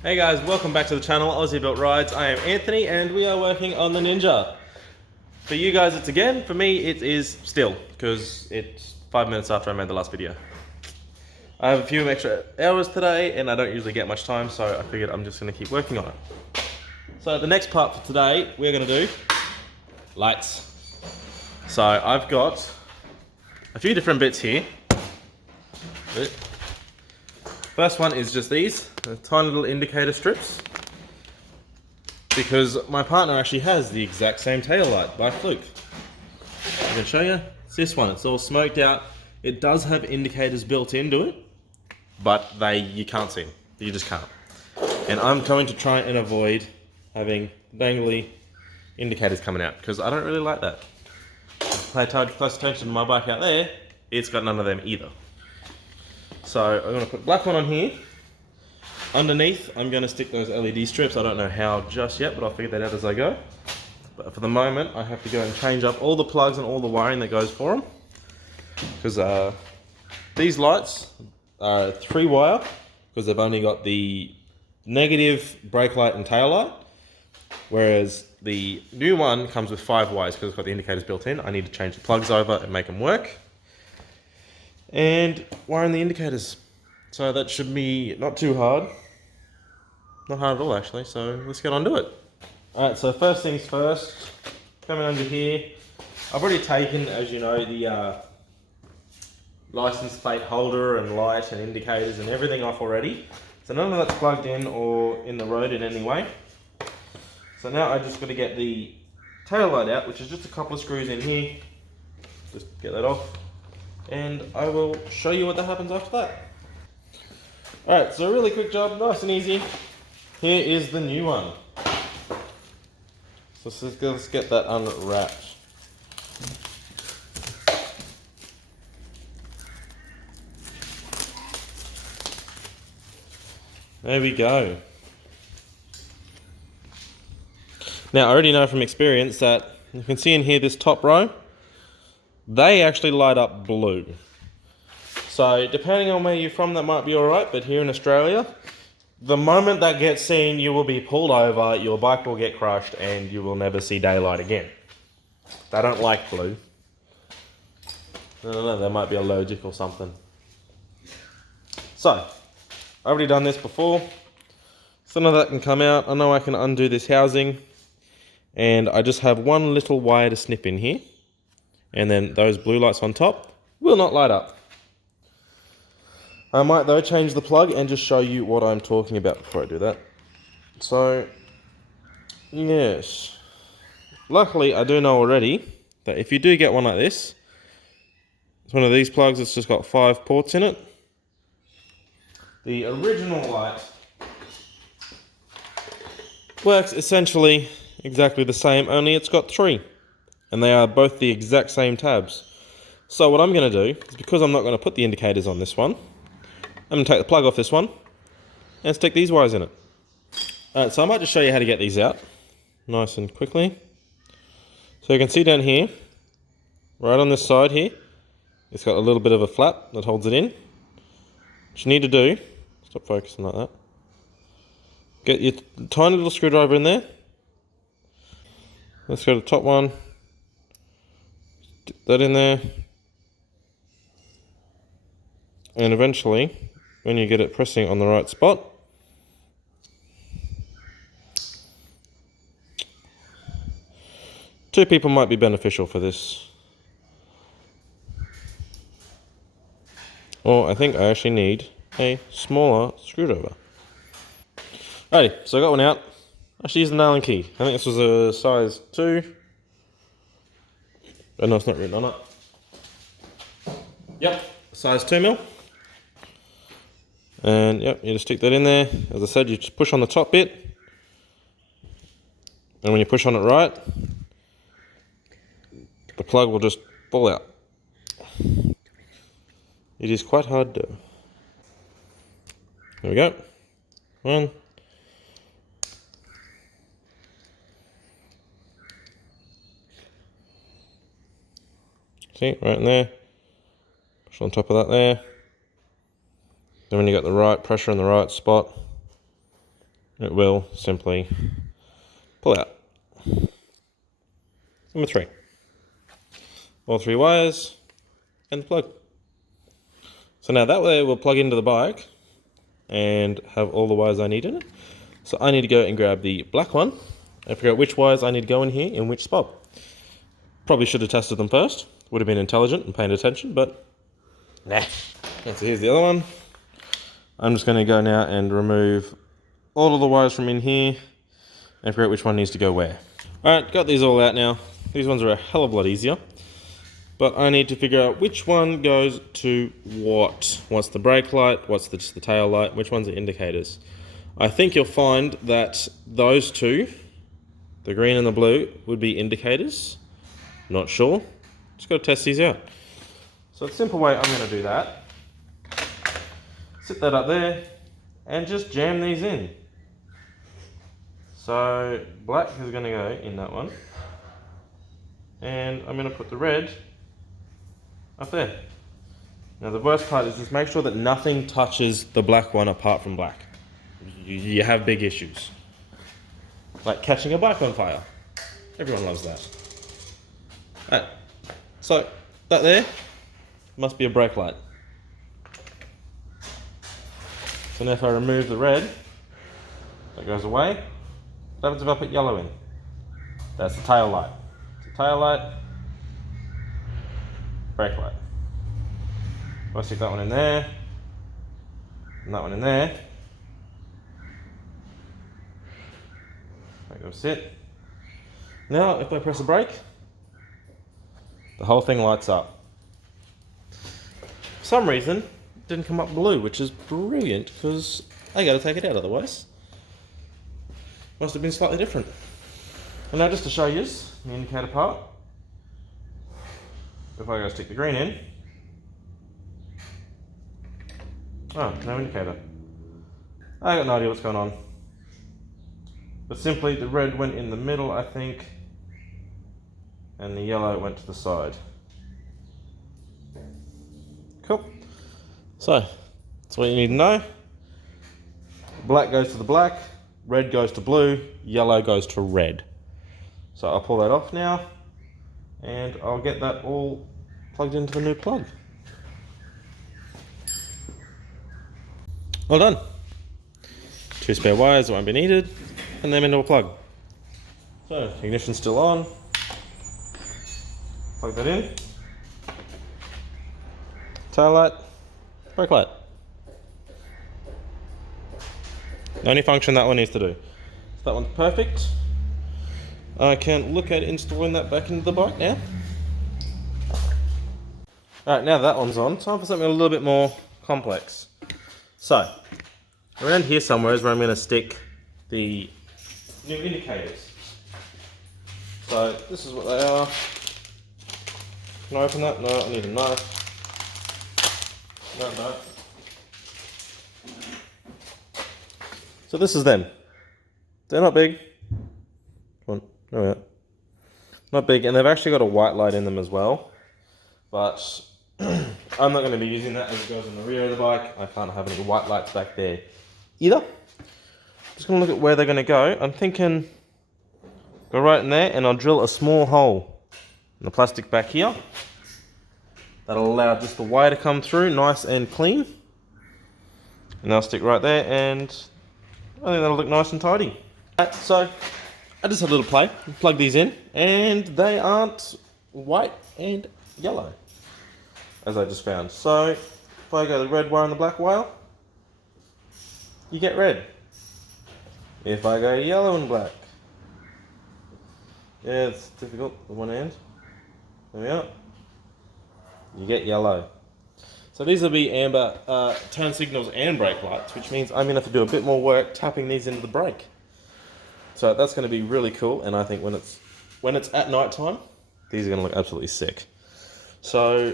Hey guys, welcome back to the channel, Aussie Build Rides. I am Anthony and we are working on the Ninja. For you guys it's again, for me it is still, because it's 5 minutes after I made the last video. I have a few extra hours today and I don't usually get much time, so I figured I'm just going to keep working on it. So the next part for today, we're going to do lights. So I've got a few different bits here. First one is just these, the tiny little indicator strips. Because my partner actually has the exact same tail light by fluke. I can show you. It's this one, it's all smoked out. It does have indicators built into it, but you can't see them. You just can't. And I'm going to try and avoid having dangly indicators coming out, because I don't really like that. Pay close attention to my bike out there, it's got none of them either. So I'm going to put black one on here. Underneath, I'm going to stick those LED strips. I don't know how just yet, but I'll figure that out as I go. But for the moment, I have to go and change up all the plugs and all the wiring that goes for them. Because these lights are 3-wire, because they've only got the negative brake light and tail light. Whereas the new one comes with 5 wires, because it's got the indicators built in. I need to change the plugs over and make them work. And wiring the indicators. So that should be not too hard. Not hard at all actually, so let's get on to it. Alright, so first things first, coming under here, I've already taken, as you know, the license plate holder and light and indicators and everything off already. So none of that's plugged in or in the road in any way. So now I just got to get the tail light out, which is just a couple of screws in here. Just get that off. And I will show you what that happens after that. Alright, so a really quick job, nice and easy. Here is the new one. So let's get that unwrapped. There we go. Now I already know from experience that you can see in here this top row, they actually light up blue. So depending on where you're from, that might be alright, but here in Australia, the moment that gets seen, you will be pulled over, your bike will get crushed, and you will never see daylight again. They don't like blue. I don't know, they might be allergic or something. So, I've already done this before. Some of that can come out. I know I can undo this housing, and I just have one little wire to snip in here, and then those blue lights on top will not light up. I might though change the plug and just show you what I'm talking about before I do that. So, yes. Luckily, I do know already that if you do get one like this, it's one of these plugs, it's just got 5 ports in it. The original light works essentially exactly the same, only it's got 3. And they are both the exact same tabs. So what I'm going to do is, because I'm not going to put the indicators on this one, I'm going to take the plug off this one and stick these wires in it. Alright, so I might just show you how to get these out nice and quickly. So you can see down here, right on this side here, it's got a little bit of a flap that holds it in. What you need to do, stop focusing like that, get your tiny little screwdriver in there. Let's go to the top one, stick that in there, and eventually, when you get it pressing on the right spot, two people might be beneficial for this. Or I think I actually need a smaller screwdriver. Alrighty, so I got one out. I actually used the nail and key. I think this was a size 2. Oh no, it's not written on it. Yep, size 2mm. And yep, you just stick that in there. As I said, you just push on the top bit. And when you push on it right, the plug will just fall out. It is quite hard to do. There we go. 1. See, right in there. Push on top of that there. Then when you got the right pressure in the right spot, it will simply pull out. Number 3. All 3 wires and the plug. So now that way we'll plug into the bike and have all the wires I need in it. So I need to go and grab the black one and figure out which wires I need to go in here in which spot. Probably should have tested them first. Would have been intelligent and paying attention, but nah. Okay, so here's the other one. I'm just going to go now and remove all of the wires from in here and figure out which one needs to go where. Alright, got these all out now. These ones are a hell of a lot easier. But I need to figure out which one goes to what. What's the brake light, what's just the tail light, which one's the indicators. I think you'll find that those two, the green and the blue, would be indicators. Not sure. Just got to test these out. So the simple way I'm going to do that, sit that up there and just jam these in. So black is going to go in that one. And I'm going to put the red up there. Now the worst part is just make sure that nothing touches the black one apart from black. You have big issues. Like catching a bike on fire. Everyone loves that. Alright, so that there must be a brake light. So now if I remove the red, that goes away. What happens if I put yellow in? That's the tail light. So tail light, brake light. If I stick that one in there, and that one in there, make them sit. Now if I press the brake, the whole thing lights up. For some reason, it didn't come up blue, which is brilliant because I got to take it out otherwise. Must have been slightly different. And now just to show you the indicator part, if I go stick the green in, oh, no indicator. I got no idea what's going on. But simply the red went in the middle, I think, and the yellow went to the side. Cool. So, that's what you need to know. Black goes to the black, red goes to blue, yellow goes to red. So I'll pull that off now, and I'll get that all plugged into the new plug. Well done. 2 spare wires that won't be needed, and them into a plug. So, ignition's still on. Plug that in. Tail light, brake light. The only function that one needs to do. So that one's perfect. I can look at installing that back into the bike now. Alright, now that one's on, time for something a little bit more complex. So, around here somewhere is where I'm going to stick the new indicators. So, this is what they are. Can I open that? No, I need a knife. No. So this is them. They're not big. Come on, there we are. Not big, and they've actually got a white light in them as well. But I'm not going to be using that as it goes in the rear of the bike. I can't have any white lights back there either. Just going to look at where they're going to go. I'm thinking go right in there, and I'll drill a small hole in the plastic back here. That'll allow just the wire to come through nice and clean. And they'll stick right there, and I think that'll look nice and tidy. So I just had a little play, plug these in, and they aren't white and yellow, as I just found. So if I go the red wire and the black wire, you get red. If I go yellow and black, yeah, it's difficult at one end. There we are. You get yellow. So these will be amber turn signals and brake lights, which means I'm going to have to do a bit more work tapping these into the brake. So that's going to be really cool, and I think when it's at night time, these are going to look absolutely sick. So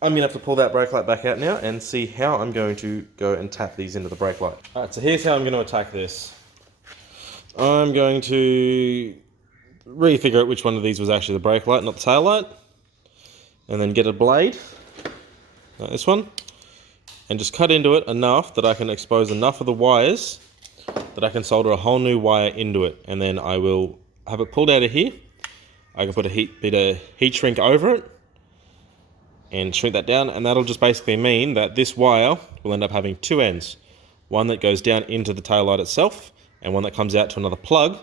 I'm going to have to pull that brake light back out now and see how I'm going to go and tap these into the brake light. Alright, so here's how I'm going to attack this. I'm going to really figure out which one of these was actually the brake light, not the tail light. And then get a blade, like this one, and just cut into it enough that I can expose enough of the wires that I can solder a whole new wire into it, and then I will have it pulled out of here. I can put a bit of heat shrink over it and shrink that down, and that'll just basically mean that this wire will end up having two ends. One that goes down into the taillight itself, and one that comes out to another plug,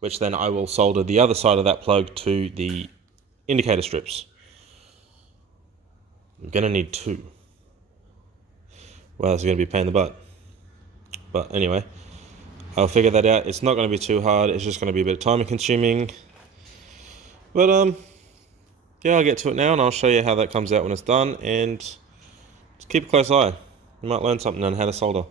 which then I will solder the other side of that plug to the indicator strips. I'm gonna need two. Well, it's gonna be a pain in the butt. But anyway, I'll figure that out. It's not gonna be too hard, it's just gonna be a bit time consuming. But yeah, I'll get to it now and I'll show you how that comes out when it's done, and just keep a close eye. You might learn something on how to solder.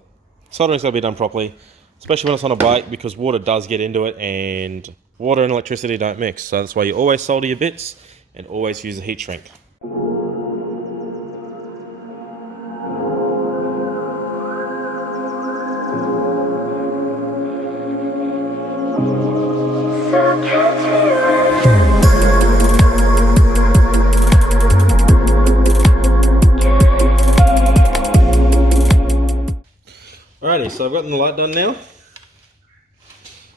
Soldering's got to be done properly, especially when it's on a bike, because water does get into it, and water and electricity don't mix. So that's why you always solder your bits and always use a heat shrink. Alrighty, so I've gotten the light done now.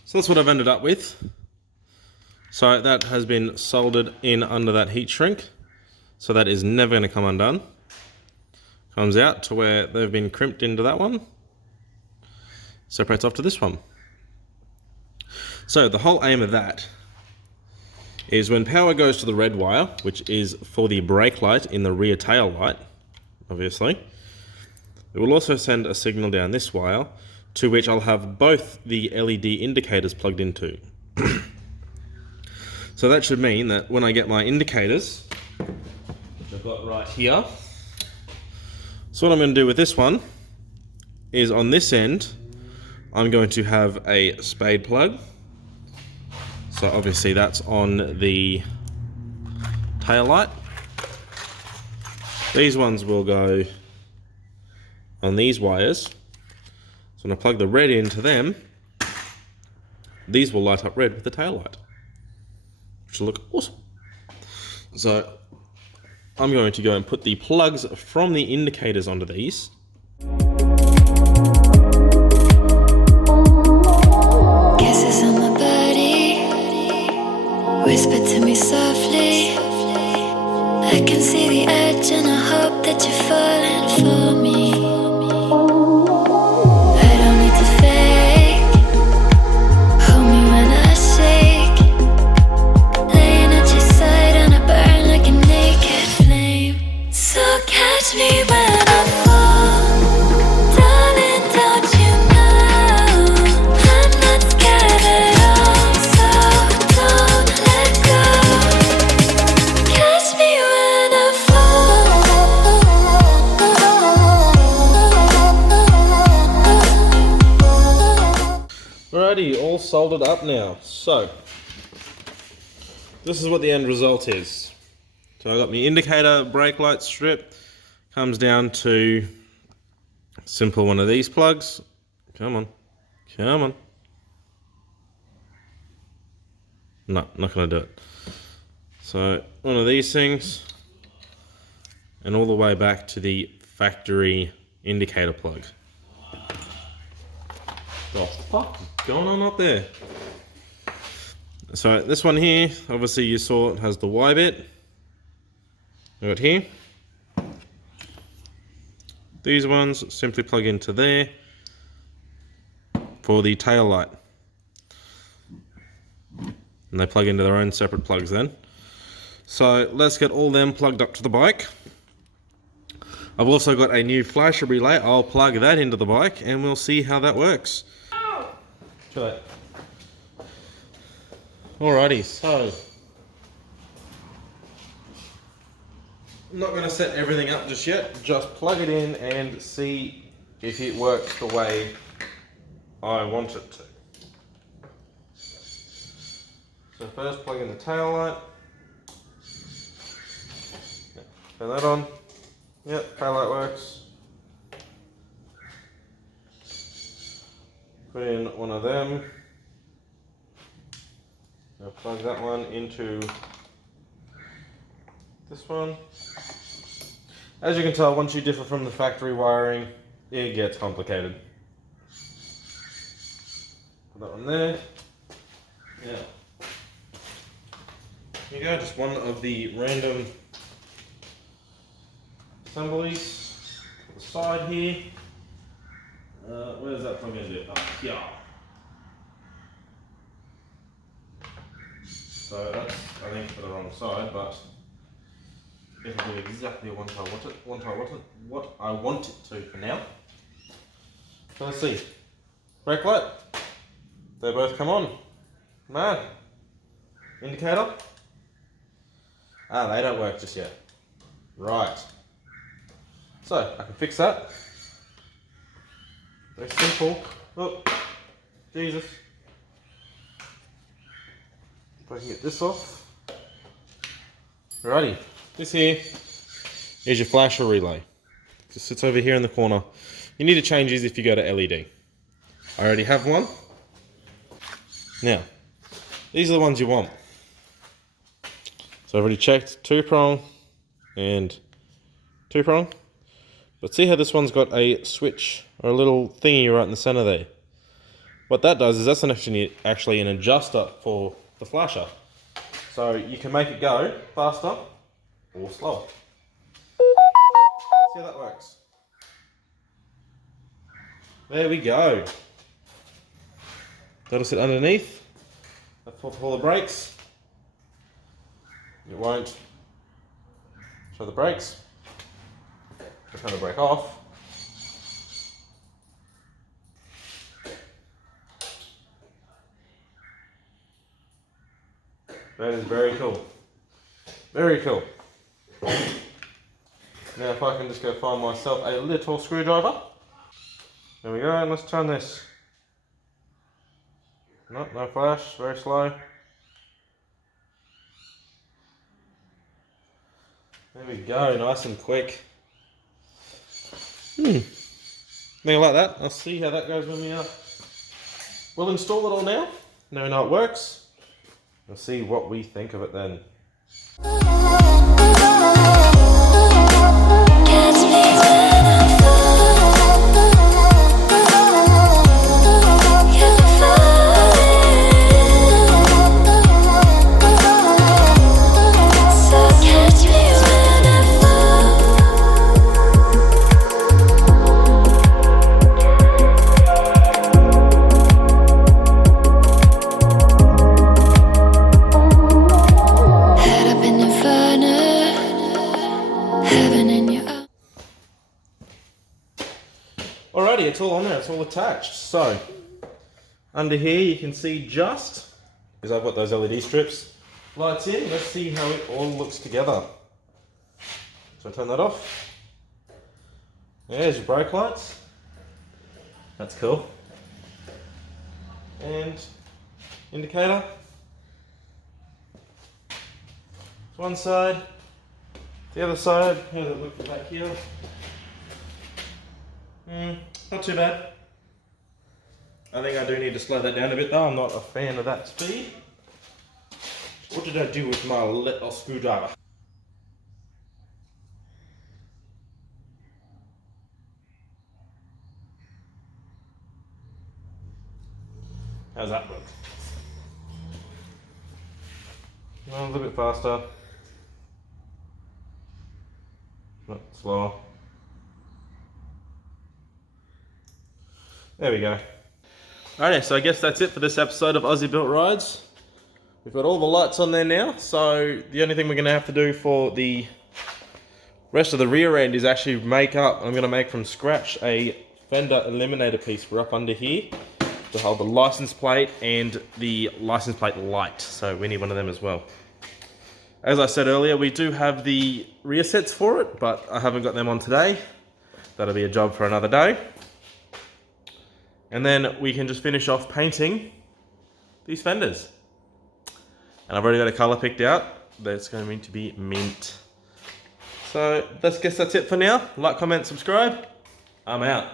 So that's what I've ended up with. So that has been soldered in under that heat shrink. So that is never going to come undone. Comes out to where they've been crimped into that one. Separates off to this one. So the whole aim of that is when power goes to the red wire, which is for the brake light in the rear tail light, obviously, it will also send a signal down this wire, to which I'll have both the LED indicators plugged into. So that should mean that when I get my indicators, which I've got right here, so what I'm going to do with this one is on this end, I'm going to have a spade plug. So obviously that's on the tail light. These ones will go on these wires. So when I plug the red into them, these will light up red with the tail light, which will look awesome. So I'm going to go and put the plugs from the indicators onto these. Kisses on my body, whisper to me softly. I can see the edge and I hope that you're falling for me. I don't need to fake, hold me when I shake. Laying at your side and I burn like a naked flame. So catch me when I fall, darling, don't you know I'm not scared at all, so don't let go. Catch me when I fall. Alrighty, all soldered up now. So this is what the end result is. So I got the indicator brake light strip, comes down to simple one of these plugs. Come on, come on. No, not gonna do it. So one of these things, and all the way back to the factory indicator plug. What the fuck is going on up there? So this one here, obviously you saw it has the Y bit. Right here. These ones simply plug into there for the tail light. And they plug into their own separate plugs then. So let's get all them plugged up to the bike. I've also got a new flasher relay. I'll plug that into the bike and we'll see how that works. Okay. Alrighty, so I'm not going to set everything up just yet, just plug it in and see if it works the way I want it to. So first plug in the tail light. Turn that on. Yep, tail light works. Put in one of them. Now plug that one into this one. As you can tell, once you differ from the factory wiring, it gets complicated. that one there. Yeah. Here you go, just one of the random assemblies to the side here. Where's that plug into? Oh, here. So that's, I think, for the wrong side, but it'll do exactly what I want it to for now. So let's see. Brake light. They both come on. Man. Indicator. Ah, they don't work just yet. Right. So I can fix that. Very simple. Oh, Jesus. If I can get this off. Alrighty. This here is your flasher relay. Just sits over here in the corner. You need to change these if you go to LED. I already have one. Now, these are the ones you want. So I've already checked 2-prong and 2-prong. But see how this one's got a switch or a little thingy right in the center there. What that does is that's actually an adjuster for the flasher. So you can make it go faster or slower. See how that works. There we go. That'll sit underneath. That's for all the brakes. It won't show the brakes. Just turn the brake off. That is very cool. Very cool. Now if I can just go find myself a little screwdriver. There we go, and let's turn this. No flash, very slow. There we go, nice and quick. Think I like that. I'll see how that goes when we'll install it all now. Now we know it works. We'll see what we think of it then. Alrighty, it's all on there, it's all attached. So, under here you can see just, because I've got those LED strips, lights in. Let's see how it all looks together. So I turn that off. There's your brake lights. That's cool. And indicator. One side. The other side, how does it look back here? Not too bad. I think I do need to slow that down a bit though. I'm not a fan of that speed. What did I do with my little screwdriver? How's that look? A little bit faster. Not slower. There we go. Alright, so I guess that's it for this episode of Aussie Built Rides. We've got all the lights on there now, so the only thing we're going to have to do for the rest of the rear end is actually I'm going to make from scratch a fender eliminator piece for up under here to hold the license plate and the license plate light, so we need one of them as well. As I said earlier, we do have the rear sets for it, but I haven't got them on today. That'll be a job for another day. And then we can just finish off painting these fenders. And I've already got a colour picked out. That's going to be mint. So I guess that's it for now. Like, comment, subscribe. I'm out.